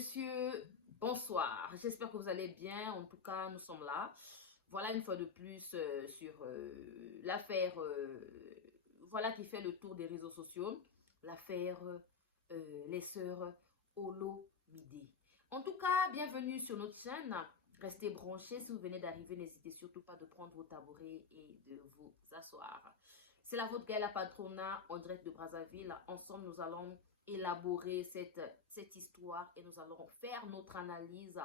messieurs, bonsoir. J'espère que vous allez bien. En tout cas, nous sommes là. Voilà une fois de plus sur l'affaire voilà qui fait le tour des réseaux sociaux. L'affaire les sœurs Olomide. En tout cas, bienvenue sur notre chaîne. Restez branchés. Si vous venez d'arriver, n'hésitez surtout pas de prendre vos tabourets et de vous asseoir. C'est la vôtre Gaëla Patrona en direct de Brazzaville. Ensemble, nous allons élaborer cette histoire et nous allons faire notre analyse,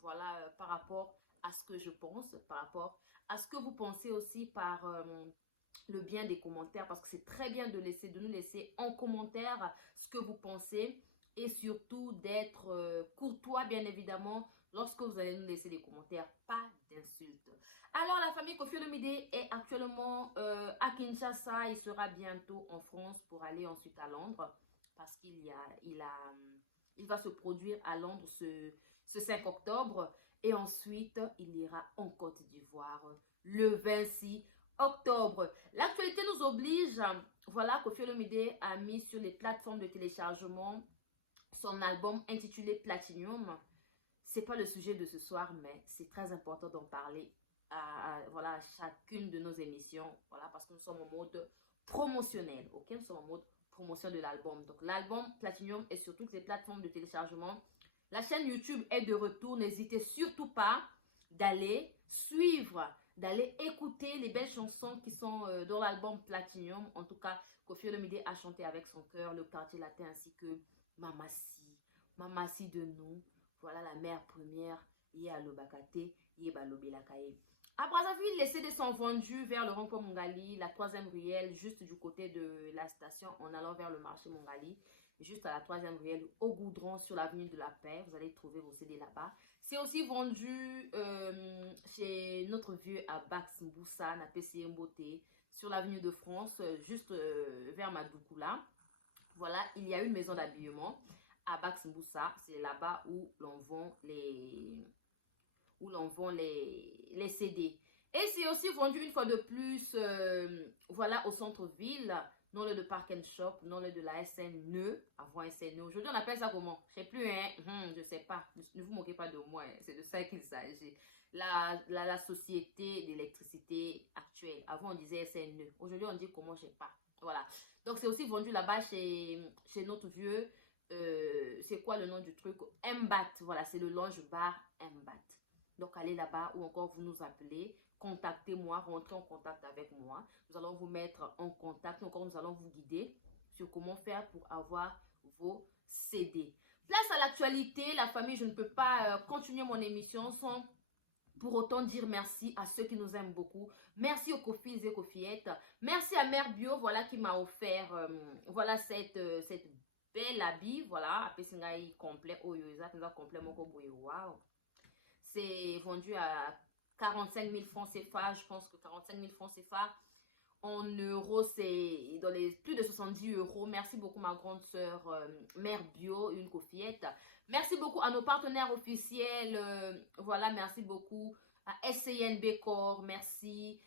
voilà, par rapport à ce que je pense, par rapport à ce que vous pensez aussi par le bien des commentaires, parce que c'est très bien de nous laisser en commentaire ce que vous pensez et surtout d'être courtois, bien évidemment, lorsque vous allez nous laisser des commentaires, pas d'insultes. Alors, la famille Koffi Olomide est actuellement à Kinshasa. Il sera bientôt en France pour aller ensuite à Londres parce qu'il va se produire à Londres ce 5 octobre et ensuite il ira en Côte d'Ivoire le 26 octobre. L'actualité nous oblige. Voilà, Koffi Olomide a mis sur les plateformes de téléchargement son album intitulé Platinum. C'est pas le sujet de ce soir, mais c'est très important d'en parler voilà, à chacune de nos émissions, voilà, parce que nous sommes en mode promotionnel, ok? Nous sommes en mode promotion de l'album. Donc l'album Platinum est sur toutes les plateformes de téléchargement. La chaîne YouTube est de retour. N'hésitez surtout pas d'aller suivre, d'aller écouter les belles chansons qui sont dans l'album Platinum. En tout cas, Koffi Olomide a chanté avec son cœur le quartier latin ainsi que Mamassi de nous. Voilà la mère première. Yé Alobakate, Yé Balobelakaye. À Brazzaville, les CD sont vendus vers le rond-point Mongali, la 3e ruelle, juste du côté de la station en allant vers le marché Mongali. Juste à la 3e ruelle, au Goudron, sur l'avenue de la Paix. Vous allez trouver vos CD là-bas. C'est aussi vendu chez notre vieux à Bax Mboussa, na PCM Beauté, sur l'avenue de France, juste vers Madoukoula. Voilà, il y a une maison d'habillement à Bax Mboussa. C'est là-bas où l'on vend les CD. Et c'est aussi vendu une fois de plus, voilà, au centre-ville, non le de Park and Shop, non le de la SNE, avant SNE. Aujourd'hui, on appelle ça comment? Je ne sais plus, hein? Je ne sais pas. Ne vous moquez pas de moi, hein. C'est de ça qu'il s'agit. La société d'électricité actuelle. Avant, on disait SNE. Aujourd'hui, on dit comment? Je ne sais pas. Voilà. Donc, c'est aussi vendu là-bas chez notre vieux. C'est quoi le nom du truc? Mbat. Voilà, c'est le lounge bar Mbat. Donc, allez là-bas ou encore vous nous appelez, contactez-moi, rentrez en contact avec moi. Nous allons vous mettre en contact, encore nous allons vous guider sur comment faire pour avoir vos CD. Place à l'actualité, la famille, je ne peux pas continuer mon émission sans pour autant dire merci à ceux qui nous aiment beaucoup. Merci aux Kofis et Kofiettes. Merci à Mère Bio, voilà, qui m'a offert voilà, cette belle habit, voilà, après c'est complet, complet, wow. C'est vendu à 45 000 francs CFA. Je pense que 45 000 francs CFA en euros, c'est dans les plus de 70 euros. Merci beaucoup, ma grande soeur Mère Bio, une Kofiette. Merci beaucoup à nos partenaires officiels. Voilà, merci beaucoup à SCNB Corps. Merci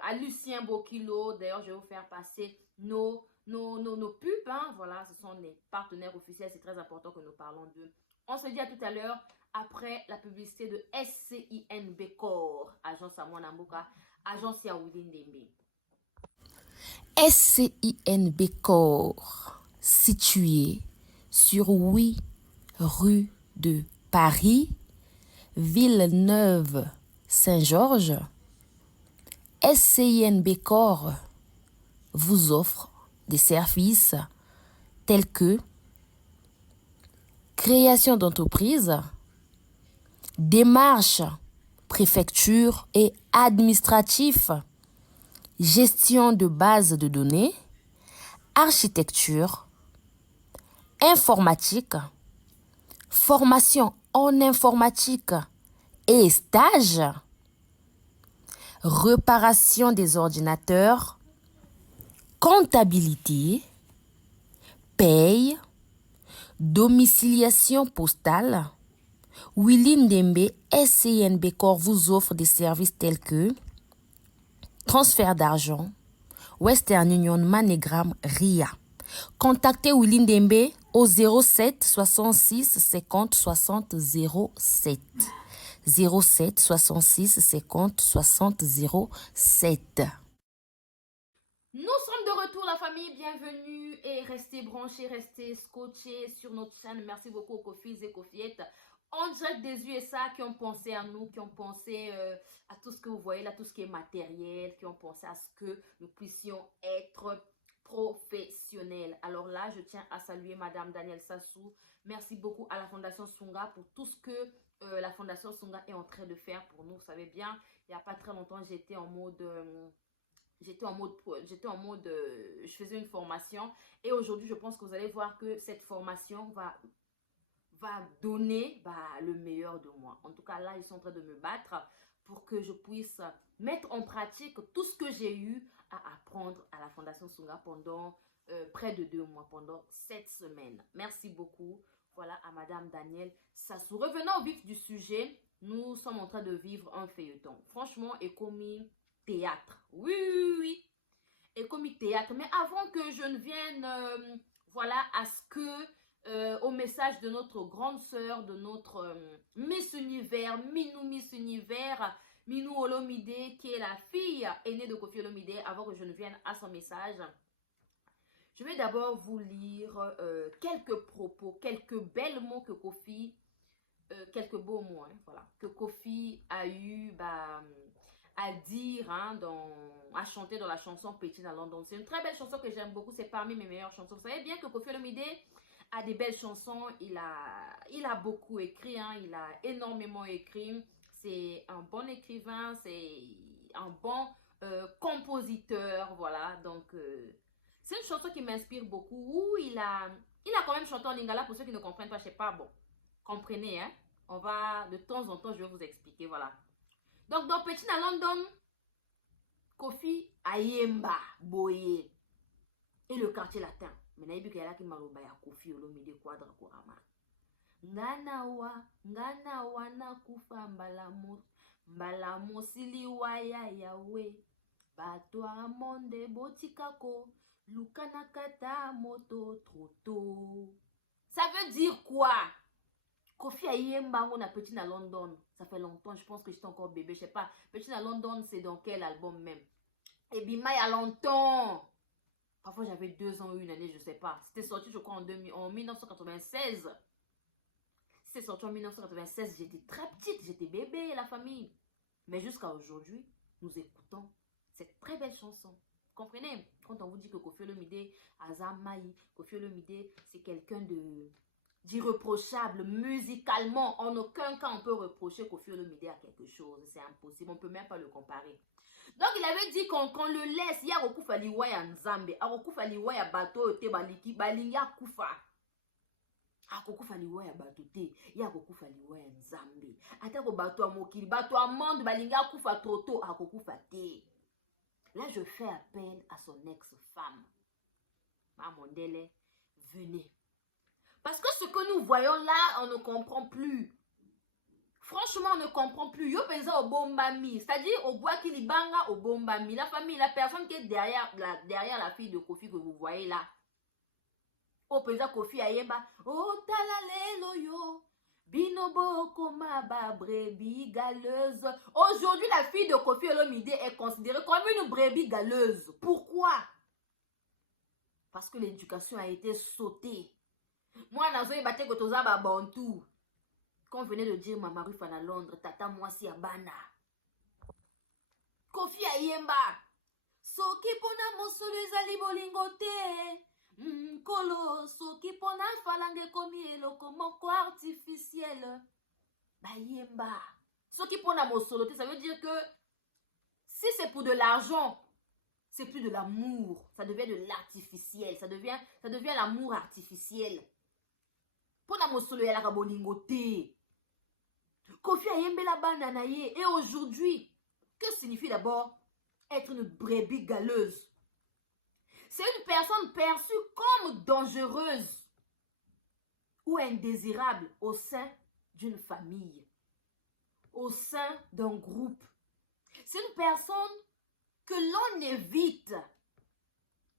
à Lucien Bokilo. D'ailleurs, je vais vous faire passer nos pubs. Hein. Voilà, ce sont les partenaires officiels. C'est très important que nous parlons d'eux. On se dit à tout à l'heure après la publicité de SCINB Corps, agence à Mwanamboka, agence à Dembe. SCINB Corps, situé sur 8 rue de Paris, Villeneuve-Saint-Georges. SCINB Corps vous offre des services tels que création d'entreprise, démarches, préfecture et administratif, gestion de bases de données, architecture, informatique, formation en informatique et stage, réparation des ordinateurs, comptabilité, paye, domiciliation postale. Willy Ndembe, SCINB Corps vous offre des services tels que transfert d'argent, Western Union, MoneyGram, RIA. Contactez Willy Ndembe au 07 66 50 60 07. 07 66 50 60 07. Nous sommes de retour, la famille, bienvenue et restez branchés, restez scotchés sur notre chaîne. Merci beaucoup aux Kofis et Kofiettes en direct des USA qui ont pensé à nous, qui ont pensé à tout ce que vous voyez là, tout ce qui est matériel, qui ont pensé à ce que nous puissions être professionnels. Alors là, je tiens à saluer Madame Danielle Sassou. Merci beaucoup à la Fondation Sunga pour tout ce que la Fondation Sunga est en train de faire pour nous. Vous savez bien, il n'y a pas très longtemps, j'étais en mode... je faisais une formation et aujourd'hui, je pense que vous allez voir que cette formation va donner le meilleur de moi. En tout cas, là, ils sont en train de me battre pour que je puisse mettre en pratique tout ce que j'ai eu à apprendre à la Fondation Sunga pendant près de 2 mois, pendant 7 semaines. Merci beaucoup. Voilà à Madame Danielle Sassou. Revenons au vif du sujet. Nous sommes en train de vivre un feuilleton. Franchement, et commis théâtre. Oui, oui, oui. Et commis théâtre. Mais avant que je ne vienne, voilà, à ce que, au message de notre grande sœur, de notre Miss Univers, Miss Univers, Minou Olomide, qui est la fille aînée de Kofi Olomide, avant que je ne vienne à son message, je vais d'abord vous lire quelques propos, quelques belles mots que Kofi, quelques beaux mots, hein, voilà, que Kofi a eu, à dire, hein, à chanter dans la chanson Petit à London. C'est une très belle chanson que j'aime beaucoup. C'est parmi mes meilleures chansons. Vous savez bien que Kofi Olomide a des belles chansons. Il a beaucoup écrit. Hein, il a énormément écrit. C'est un bon écrivain. C'est un bon compositeur. Voilà. Donc, c'est une chanson qui m'inspire beaucoup. Il a quand même chanté en lingala. Pour ceux qui ne comprennent pas, je sais pas. Bon, comprenez, hein. On va, de temps en temps, je vais vous expliquer. Voilà. Donc, dans Petit à London, Kofi Ayemba Boye et le quartier latin. Mais naïbi qu'il y a là qui m'a dit Kofi Olomide Quadra Kurama. Nganawa na kufa mbalamo siliwa ya yawe. Batwa monde botikako lukana kata moto troto. Ça veut dire quoi? Kofi Ayemba, on a Petit à London. Ça fait longtemps, je pense que j'étais encore bébé, je sais pas. Petit à London, c'est dans quel album même? Et Bima, il y a longtemps. Parfois, j'avais 2 ans ou 1 année, je sais pas. C'était sorti, je crois, en 1996. C'était sorti en 1996, j'étais très petite, j'étais bébé, la famille. Mais jusqu'à aujourd'hui, nous écoutons cette très belle chanson. Vous comprenez? Quand on vous dit que Kofi Olomide, Azamaï, Kofi Olomide, c'est quelqu'un d'irréprochable musicalement. En aucun cas on peut reprocher Kofi Olomide à quelque chose. C'est impossible. On ne peut même pas le comparer. Donc il avait dit qu'on le laisse. Il y a Rokufa Liwa ya Nzambe. A Rokufa Liwa ya Bato te baliki. Balinga kufa. A Rokufa Liwa ya Bato te. Il y a Rokufa Liwa ya Nzambe. Ata ko Bato Amokili. Bato Amande. Balinga kufa toto. A Rokufa te. Là je fais appel à son ex-femme. Mamondele, venez. Parce que ce que nous voyons là, on ne comprend plus. Franchement, on ne comprend plus. Yo pensa au bombami, c'est-à-dire au bois qui libanga au bombami. La famille, la personne qui est derrière la fille de Kofi que vous voyez là. Au pensa Kofi Ayemba. Oh talalelo yo. Binobo koma ba brebis galeuse. Aujourd'hui, la fille de Kofi Olomide est considérée comme une brebis galeuse. Pourquoi? Parce que l'éducation a été sautée. Moi, nazo ebate ko toza ba bantu. Quand on venait de dire Mama Rufana Londres, tata moi si abana. Kofi Ayemba. Soki pona mosolo ezali bolingo te. Kolo soki pona falange komi eloko moko artificiel. Bayemba. Soki pona mosolo te, ça veut dire que si c'est pour de l'argent, c'est plus de l'amour, ça devient de l'artificiel, ça devient l'amour artificiel. Pona mosolo ya la bolingo te. Kofi Ayemba la banana ye. Et aujourd'hui, que signifie d'abord être une brebis galeuse? C'est une personne perçue comme dangereuse ou indésirable au sein d'une famille, au sein d'un groupe. C'est une personne que l'on évite.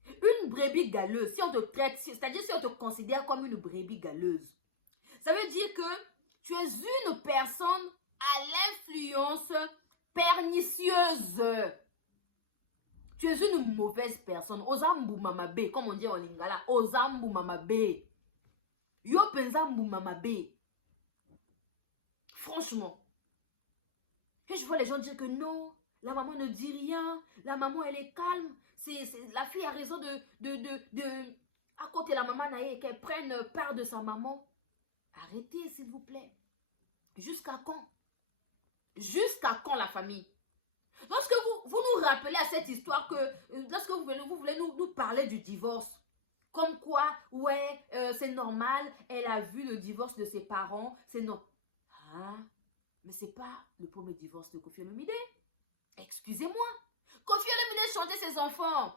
Une brebis galeuse, si on te traite, c'est-à-dire si on te considère comme une brebis galeuse, ça veut dire que tu es une personne à l'influence pernicieuse. Tu es une mauvaise personne. Ozambu mamabe, comme on dit en lingala. Ozambu mamabe. Yo penzambu mamabe. Franchement. Et je vois les gens dire que non, la maman ne dit rien. La maman, elle est calme. La fille a raison à côté de la maman, qu'elle prenne part de sa maman. Arrêtez, s'il vous plaît. Jusqu'à quand? Jusqu'à quand, la famille? Lorsque vous nous rappelez à cette histoire que lorsque vous voulez nous parler du divorce, comme quoi, ouais, c'est normal, elle a vu le divorce de ses parents, c'est non. Ah, mais c'est pas le premier divorce de Koffi Olomide. Excusez-moi. Koffi Olomide chantait ses enfants.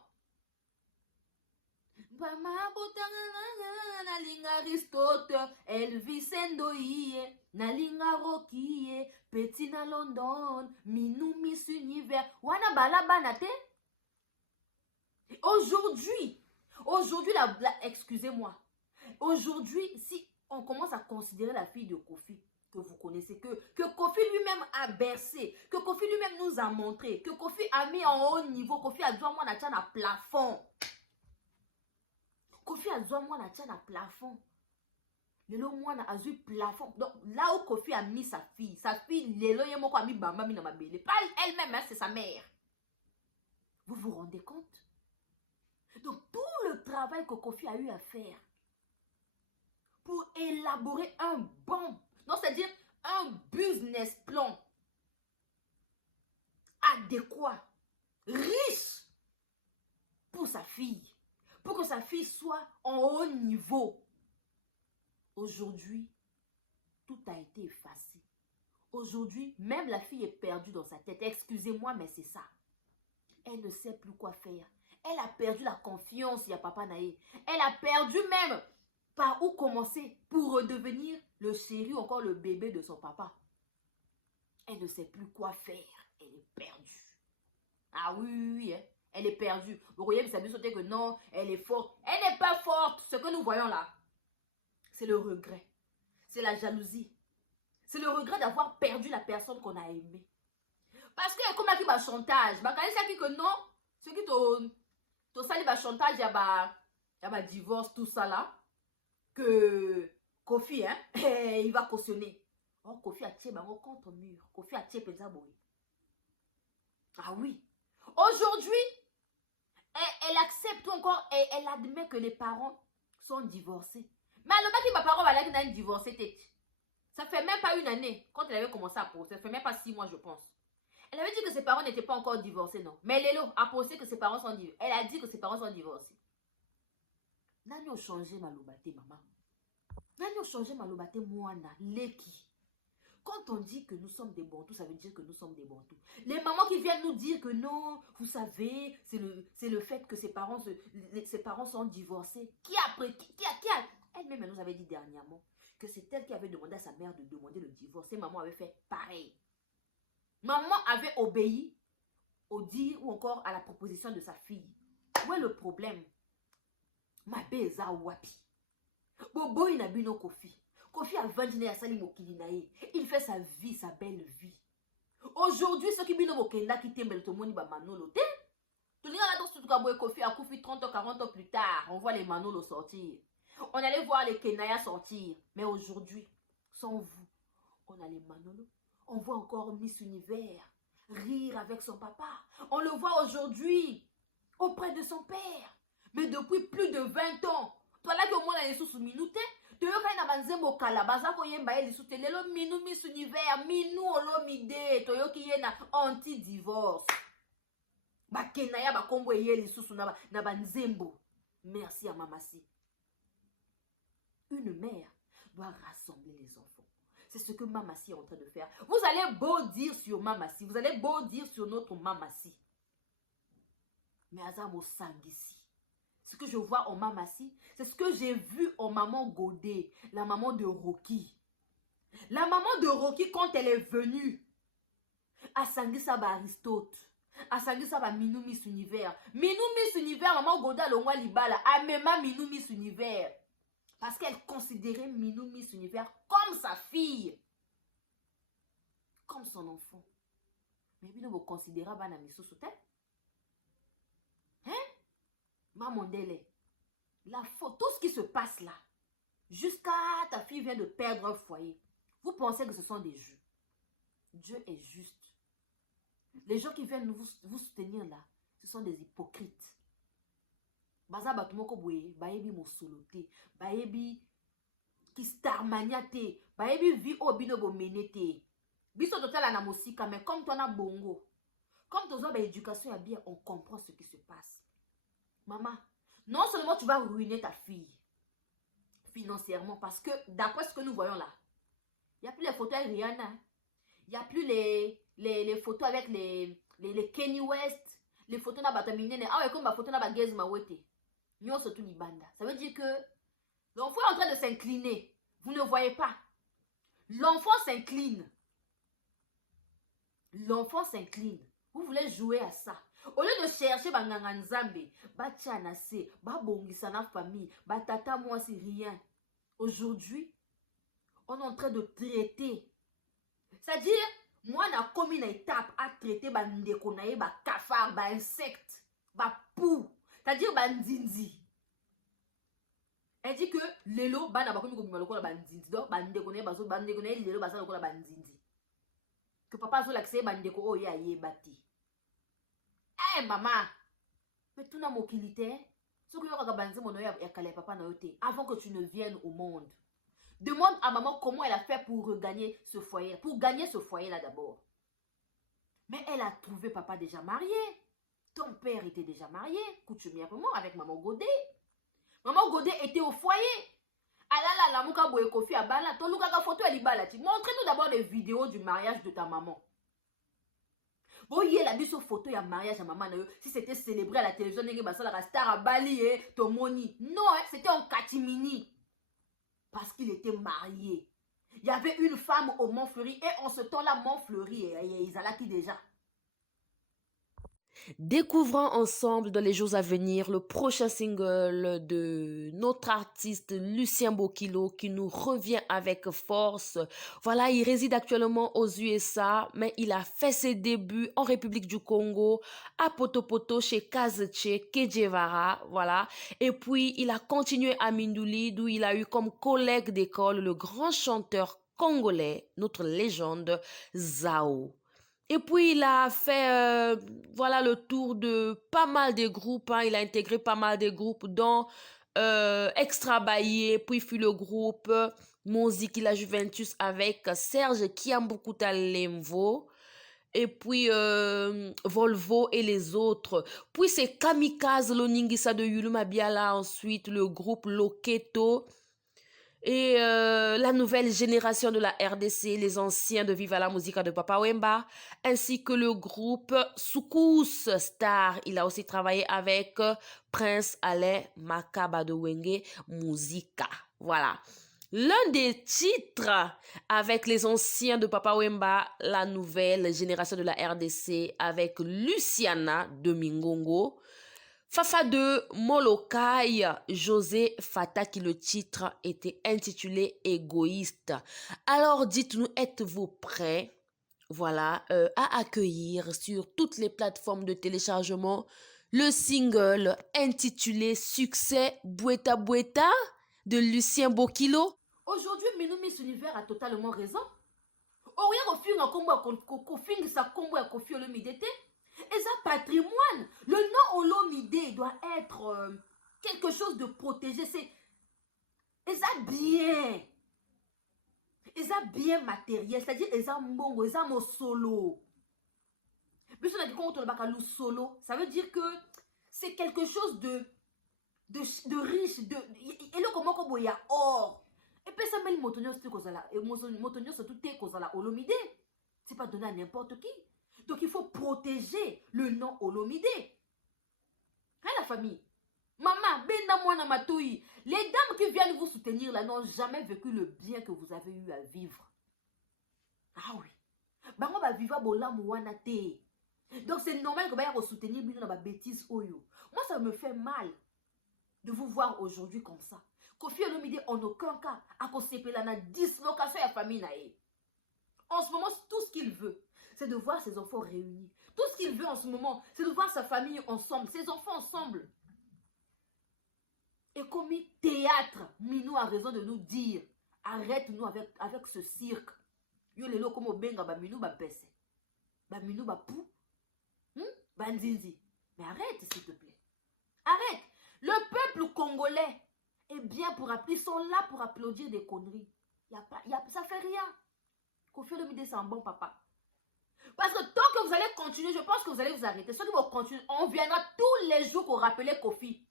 Bama botanga nalinga Aristote, Elvis Ndoye, nalinga Rocky, Petit na London, Minou Miss Univers, wana balaba nate. Aujourd'hui, excusez-moi, aujourd'hui, si on commence à considérer la fille de Koffi, que vous connaissez, que Koffi lui-même a bercé, que Koffi lui-même nous a montré, que Koffi a mis en haut niveau, Koffi a dit moi na tchan à plafond. Koffi a dit moi na tchan à plafond. Lelo moi na azu plafond. Donc là où Koffi a mis sa fille, lelo yemoko a mis bamba mi na mabele. Pas elle-même, hein, c'est sa mère. Vous vous rendez compte? Donc tout le travail que Koffi a eu à faire pour élaborer un bon, non, c'est-à-dire un business plan adéquat, riche pour sa fille, pour que sa fille soit en haut niveau. Aujourd'hui, tout a été effacé. Aujourd'hui, même la fille est perdue dans sa tête. Excusez-moi, mais c'est ça. Elle ne sait plus quoi faire. Elle a perdu la confiance, il y a Papa Naé. Elle a perdu même par où commencer pour redevenir le chéri ou encore le bébé de son papa. Elle ne sait plus quoi faire. Elle est perdue. Ah oui, hein? Elle est perdue. Vous voyez, vous savez sauter que non, elle est forte. Elle n'est pas forte. Ce que nous voyons là, c'est le regret. C'est la jalousie. C'est le regret d'avoir perdu la personne qu'on a aimée. Parce que comme il y a un chantage, quand il que non, ce qui te sali un chantage, il y a un divorce, tout ça là, que Koffi, hein, il va cautionner. Oh, Koffi a tiré contre mur. Koffi a tiré Penzaboui. Ah oui. Aujourd'hui, elle accepte encore et elle admet que les parents sont divorcés. Mais alors, quand mes parents vont divorcer, ça fait même pas une année quand elle avait commencé à poser. Ça fait même pas 6 mois, je pense. Elle avait dit que ses parents n'étaient pas encore divorcés, non. Mais Lélo a posé que ses parents sont divorcés. Elle a dit que ses parents sont divorcés. Nani a changé malobate, maman. Nani a changé malobate, moana, leki. Quand on dit que nous sommes des bantous, ça veut dire que nous sommes des bantous. Les mamans qui viennent nous dire que non, vous savez, c'est le fait que ses parents sont divorcés. Qui a elle-même, elle nous avait dit dernièrement que c'est elle qui avait demandé à sa mère de demander le divorce. Et maman avait fait pareil. Maman avait obéi au dire ou encore à la proposition de sa fille. Où est le problème? Ma beza wapi. Bobo inabino Koffi. Koffi a vendu à Sali Mokilinae. Il fait sa vie, sa belle vie. Aujourd'hui, ceux qui bino Mokenda qui t'aiment tout le monde, Manolo. Tout le monde a Koffi a Koffi 30 ans, 40 ans plus tard. On voit les Manolo sortir. On allait voir les Kenaya sortir. Mais aujourd'hui, sans vous, on a les Manolo. On voit encore Miss Univers rire avec son papa. On le voit aujourd'hui auprès de son père. Mais depuis plus de 20 ans. Toi là, au moins, on a les sous-minutes. Tu veux faire un banzembo calabaza ko yemba eli soute lelo minu Miss Univers minu olomide to yo ki yena anti-divorce. Ba kenaya ba kombo yeli susu na banzembo. Merci à Mamassi. Une mère doit rassembler les enfants. C'est ce que Mamassi est en train de faire. Vous allez beau dire sur Mamassi, vous allez beau dire sur notre Mamassi. Mais Azamo Sangisi. Ce que je vois en Mamassi, c'est ce que j'ai vu en maman Godet, la maman de Rocky. La maman de Rocky, quand elle est venue à Sangisa Aristote, Asangi ça va Minou Miss Univers. Minou Miss Univers, maman Goda Longwa Libala. Amema Minou Miss Univers. Parce qu'elle considérait Minou Miss Univers comme sa fille. Comme son enfant. Mais bien vous considérez Bana Misso Soute. Hein? Maman Dele. La faute, tout ce qui se passe là. Jusqu'à ta fille vient de perdre un foyer. Vous pensez que ce sont des jeux. Dieu est juste. Les gens qui viennent vous soutenir là, ce sont des hypocrites. Baza batumoko boye, baebi mosolote, baebi ki star maniate, baebi vi obino bo menete. Biso total na mosika, mais comme toi na bongo, comme toi as éducation ya bien, on comprend ce qui se passe. Maman, non seulement tu vas ruiner ta fille financièrement, parce que d'après ce que nous voyons là, il n'y a plus les photos avec Rihanna, il n'y a plus les photos avec les Kanye West, les photos na bataminene, ah ouais, comme la photo na bagez mawete. Surtout Libanda. Ça veut dire que l'enfant est en train de s'incliner. Vous ne voyez pas. L'enfant s'incline. L'enfant s'incline. Vous voulez jouer à ça. Au lieu de chercher Banganganzambe, Bachanase, Babongisa na famille, Batata moi c'est rien. Aujourd'hui, on est en train de traiter. C'est-à-dire, moi, on a commis une étape à traiter Bandekonaye, Bakafar, Insecte, Bapou. C'est-à-dire bandindi. Elle dit que lelo bana bakomi ko bimalo ko la bandindi. Donc bande ko ne bazo bande ko ne lelo baza ko la bandindi. Que papa zo l'accès bande ko oya yebati. Eh maman. Mais tout na mokilité. Ce que yo ka banzi mono ya kale papa na yote avant que tu ne viennes au monde. Demande à maman comment elle a fait pour regagner ce foyer, pour gagner ce foyer là d'abord. Mais elle a trouvé papa déjà marié. Ton père était déjà marié, coutumièrement, avec Maman Godet. Maman Godet était au foyer. Alala la muka boye kofi abala. Ton luka ka photo elle balati. Montre-nous d'abord des vidéos du mariage de ta maman. Bon, il y a la biso photo ya mariage à maman. Si c'était célébré à la télévision, nenge basala la star à Bali et Tomoni. Non, c'était en catimini. Parce qu'il était marié. Il y avait une femme au Mont-Fleury et en ce temps-là, Mont-Fleury, ils allaient qui déjà. Découvrons ensemble dans les jours à venir le prochain single de notre artiste Lucien Bokilo qui nous revient avec force. Voilà, il réside actuellement aux USA, mais il a fait ses débuts en République du Congo, à Potopoto, chez Kazeche Kejevara, voilà. Et puis, il a continué à Mindouli, d'où il a eu comme collègue d'école le grand chanteur congolais, notre légende, Zao. Et puis, il a fait voilà, le tour de pas mal de groupes. Hein. Il a intégré pas mal de groupes, dont Extra Baye, puis fut le groupe Monziki la Juventus avec Serge Kiambukuta Lemvo, et puis Volvo et les autres. Puis c'est Kamikaze Loningisa de Yuluma Biala, ensuite le groupe Loketo. Et la nouvelle génération de la RDC, les anciens de Viva la Musica de Papa Wemba, ainsi que le groupe Soukous Star. Il a aussi travaillé avec Prince Alain Makaba de Wenge Musica. Voilà. L'un des titres avec les anciens de Papa Wemba, la nouvelle génération de la RDC avec Luciana de Mingongo. Fafa de Molokai, José Fata, qui le titre était intitulé Égoïste. Alors dites-nous, êtes-vous prêts, voilà, à accueillir sur toutes les plateformes de téléchargement le single intitulé Succès Boueta Boueta de Lucien Bokilo? Aujourd'hui, Minou Miss Univers a totalement raison. Oh, rien au film, qu'on finit sa combo à Kofi Olomidete. Et ça, patrimoine. Le nom Olomide doit être quelque chose de protégé. Et ça bien. Et ça bien matériel. C'est-à-dire, et ça mbongo, et ça mo solo. Mais on a dit qu'on tourne le solo. Ça veut dire que c'est quelque chose de riche. Et là, comment il y a or. Et puis ça, mais le motonio, c'est quoi ça là. Et motonio, c'est tout quoi ça là. Olomide. C'est pas donné à n'importe qui. Donc, il faut protéger le nom Olomide. Hein, la famille? Maman, Benda Mwana Matoui, les dames qui viennent vous soutenir là n'ont jamais vécu le bien que vous avez eu à vivre. Ah oui. Bango ba viva bola mwana te. Donc c'est normal que vous soutenir dans ma bêtise. Moi, ça me fait mal de vous voir aujourd'hui comme ça. Kofi Olomide, en aucun cas, à cause de la dislocation de la famille. En ce moment, tout ce qu'il veut, c'est de voir ses enfants réunis. Tout ce qu'il veut en ce moment, c'est de voir sa famille ensemble, ses enfants ensemble. Et comme théâtre, Minou a raison de nous dire, arrête-nous avec ce cirque. Yo lelo comme benga ba Minou ba pese. Ba Minou ba pou. Ba nzinzi. Mais arrête s'il te plaît. Arrête. Le peuple congolais est bien pour appeler, ils sont là pour applaudir des conneries. Ça fait rien. Kofi Olomide, c'est un bon papa. Parce que tant que vous allez continuer, je pense que vous allez vous arrêter. Ceux qui vont continuer, on viendra tous les jours pour rappeler Kofi.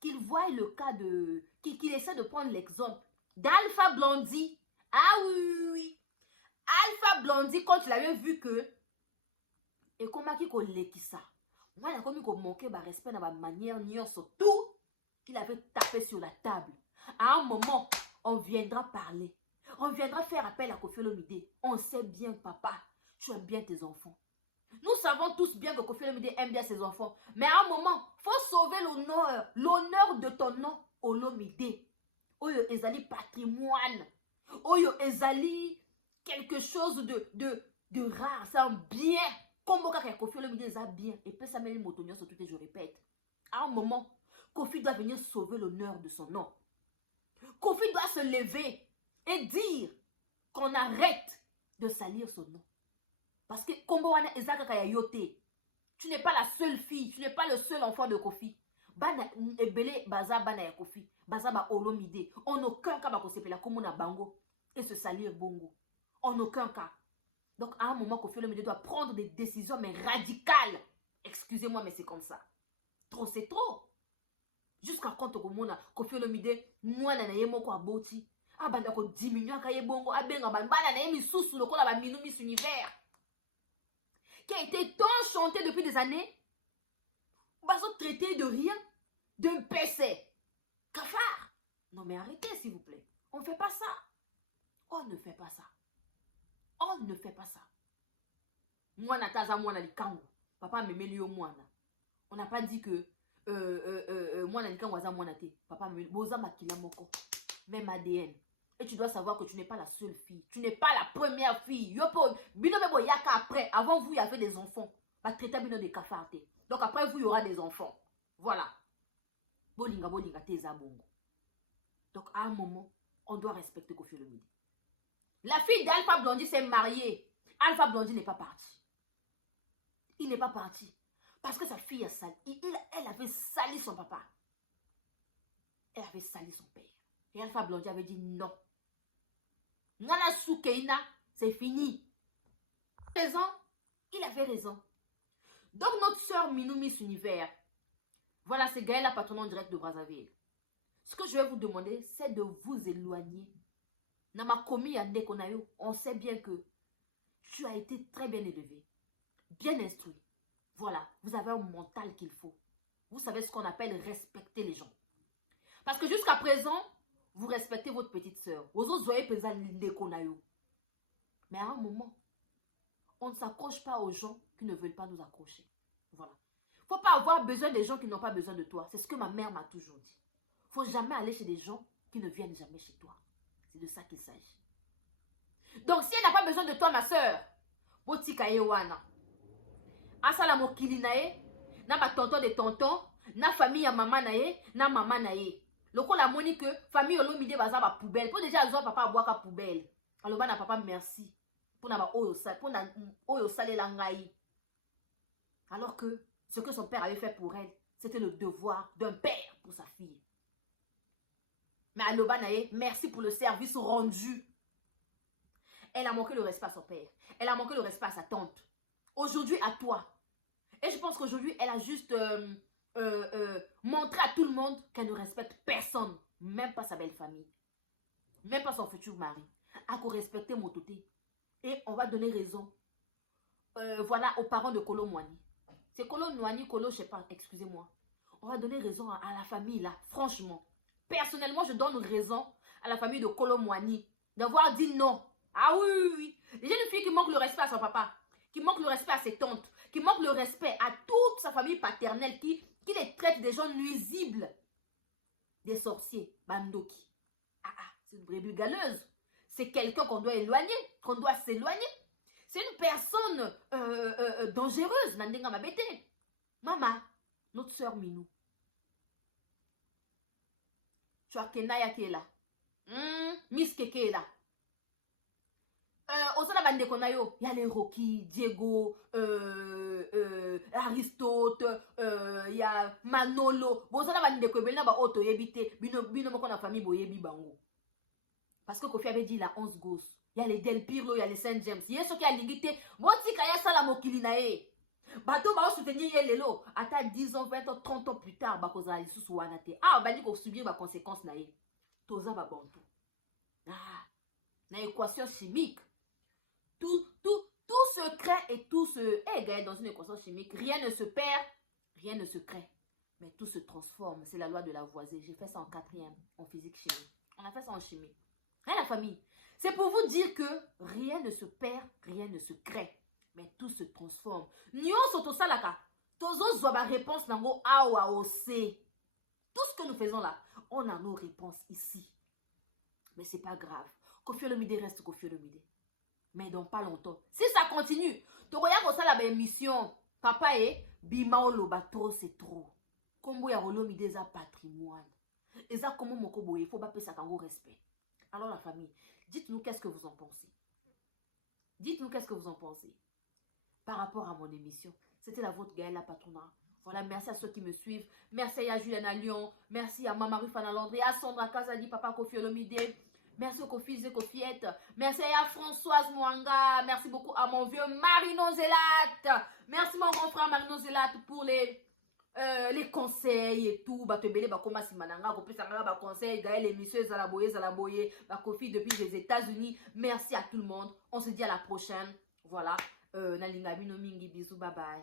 Qu'il voie le cas de... Qu'il essaie de prendre l'exemple d'Alpha Blondy. Ah oui. Alpha Blondy, quand il avait vu que... Et comment il ça. Moi, il a commis qu'on manquait de respect dans ma manière, tout qu'il avait tapé sur la table. À un moment, on viendra parler. On viendra faire appel à Kofi Olomide. On sait bien, papa, tu aimes bien tes enfants. Nous savons tous bien que Kofi Olomide aime bien ses enfants. Mais à un moment, il faut sauver l'honneur de ton nom, Olomide. Oyo ezali patrimoine. Oyo ezali quelque chose de rare. C'est un bien. Comme Kofi Olomide est bien. Et puis ça met le motonnion sur tout et je répète. À un moment, Kofi doit venir sauver l'honneur de son nom. Kofi doit se lever et dire qu'on arrête de salir son nom. Parce que Kombowana Ezaka Kayayote, tu n'es pas la seule fille, tu n'es pas le seul enfant de Kofi. Bana ebele baza bana ya Kofi, baza ba Olomide. En aucun cas ba kosepela komona bango et se salir bongo. En aucun cas. Donc à un moment Kofi Olomide doit prendre des décisions mais radicales. Excusez-moi mais c'est comme ça. Trop c'est trop. Jusqu'à quand Kofi Olomide mwana na ye moko aboti. Abanda ko diminuer akaye bongo abenga bana na ye misusu lokola ba Minou Miss Univers. Qui a été tant chanté depuis des années. On va se traiter de rien, d'un PC. Cafard. Non mais arrêtez s'il vous plaît. On ne fait pas ça. On ne fait pas ça. On ne fait pas ça. Mwana taza mwana likango. Papa me met mwana. On n'a pas dit que mwana likango aza mwana te. Papa me boza makila moko. Même ADN. Et tu dois savoir que tu n'es pas la seule fille. Tu n'es pas la première fille. Yopo, bino mebo yaka après. Avant vous, il y avait des enfants. Ba traiter bino de cafard. Donc après vous, il y aura des enfants. Voilà. Bolinga teza bongo. Donc à un moment, on doit respecter Kofi Olomide. La fille d'Alpha Blondy s'est mariée. Alpha Blondy n'est pas parti. Il n'est pas parti. Parce que sa fille a sali. Elle avait sali son papa. Elle avait sali son père. Et Alpha Blondy avait dit non. Nana Soukeina, c'est fini. Raison, il avait raison. Donc notre soeur Minou Miss Univers, voilà, c'est Gaëla, patron en direct de Brazzaville. Ce que je vais vous demander, c'est de vous éloigner. Nama commis Yande Konayo, on sait bien que tu as été très bien élevé, bien instruit. Voilà, vous avez un mental qu'il faut. Vous savez ce qu'on appelle respecter les gens. Parce que jusqu'à présent, vous respectez votre petite soeur. Vous autres, vous avez pesé l'idée qu'on a eu. Mais à un moment, on ne s'accroche pas aux gens qui ne veulent pas nous accrocher. Voilà. Il ne faut pas avoir besoin des gens qui n'ont pas besoin de toi. C'est ce que ma mère m'a toujours dit. Il ne faut jamais aller chez des gens qui ne viennent jamais chez toi. C'est de ça qu'il s'agit. Donc, si elle n'a pas besoin de toi, ma soeur, botika yewana. Asala mokili nae, na ba tonton de tonton, na famille ya maman nae, na maman nae. Loko la moni que famille Olomide baza ba poubelle. Pour déjà azwa papa boaka poubelle. Alors na papa merci. Pour na ba oyo sale la ngai. Alors que ce que son père avait fait pour elle, c'était le devoir d'un père pour sa fille. Mais Aloba nae, merci pour le service rendu. Elle a manqué le respect à son père. Elle a manqué le respect à sa tante. Aujourd'hui à toi. Et je pense qu'aujourd'hui elle a juste montrer à tout le monde qu'elle ne respecte personne, même pas sa belle famille, même pas son futur mari. À qu'on respecte Mototé. Et on va donner raison voilà, aux parents de Kolo Mwani. C'est Kolo Mwani, Kolo, je sais pas, excusez-moi. On va donner raison à la famille là, franchement. Personnellement, je donne raison à la famille de Kolo Mwani d'avoir dit non. Ah oui. Déjà une fille qui manque le respect à son papa, qui manque le respect à ses tantes, qui manque le respect à toute sa famille paternelle, qui les traite des gens nuisibles, des sorciers, bandoki. C'est une brebis galeuse. C'est quelqu'un qu'on doit éloigner, qu'on doit s'éloigner. C'est une personne dangereuse. Nandenga mabete. Maman, notre soeur Minou. Tu as Kenaya qui est là. Miss Keke est là. Au sein de la bande de Konayo, il y a les Rocky, Diego, Aristote, il y a Manolo. Au sein de la bande de Konayo, il y a Auto Yebite, Bino Moko na famille Boyebi Bango. Parce que Kofi avait dit il a 11 gosses. Il y a les Del Pirlo, il y a les Saint James. Il y a ceux qui ont l'égalité. Moi, si Kaya Salamokili nae. Bateau va soutenir Yelelo. Ata 10 ans, 20 ans, 30 ans plus tard, Bakoza Isusu Wanate. Ah, Bali ko subir ma conséquence nae. Toza Babantou. Ah, na équation chimique. Tout se crée et tout se... Eh, dans une équation chimique, rien ne se perd, rien ne se crée. Mais tout se transforme. C'est la loi de Lavoisier. J'ai fait ça en 4e, en physique chimie. On a fait ça en chimie. Hein, la famille? C'est pour vous dire que rien ne se perd, rien ne se crée. Mais tout se transforme. Nyon soto salaka. Tozo zoba réponse nango awa ose. Tout ce que nous faisons là, on a nos réponses ici. Mais c'est pas grave. Kofi Olomide reste Kofi Olomide. Mais dans pas longtemps. Si ça continue, tu regardes comme ça la émission. Papa et Bima Oloba trop c'est trop. Comme ya Olomide za patrimoine. Et ça comment mon kobo il faut pas payer ça kango respect. Alors la famille, dites-nous qu'est-ce que vous en pensez. Dites-nous qu'est-ce que vous en pensez. Par rapport à mon émission, c'était la vôtre Gaëlle la Patrona. Voilà, merci à ceux qui me suivent. Merci à Juliana Lyon. Merci à Mama Rufana Landry, à Sandra Kazadi, Papa Kofi Olomide. Merci aux Kofi et Kofiette. Merci à Françoise Mwanga. Merci beaucoup à mon vieux Marino Zelat. Merci mon grand frère Marino Zelat pour les conseils et tout. Bah te belé bah comment si mananga ko pesa ba conseil Gaël émission Zalaboye bah Kofi depuis les États-Unis. Merci à tout le monde. On se dit à la prochaine. Voilà. Nalinga bino mingi bisous, bye bye.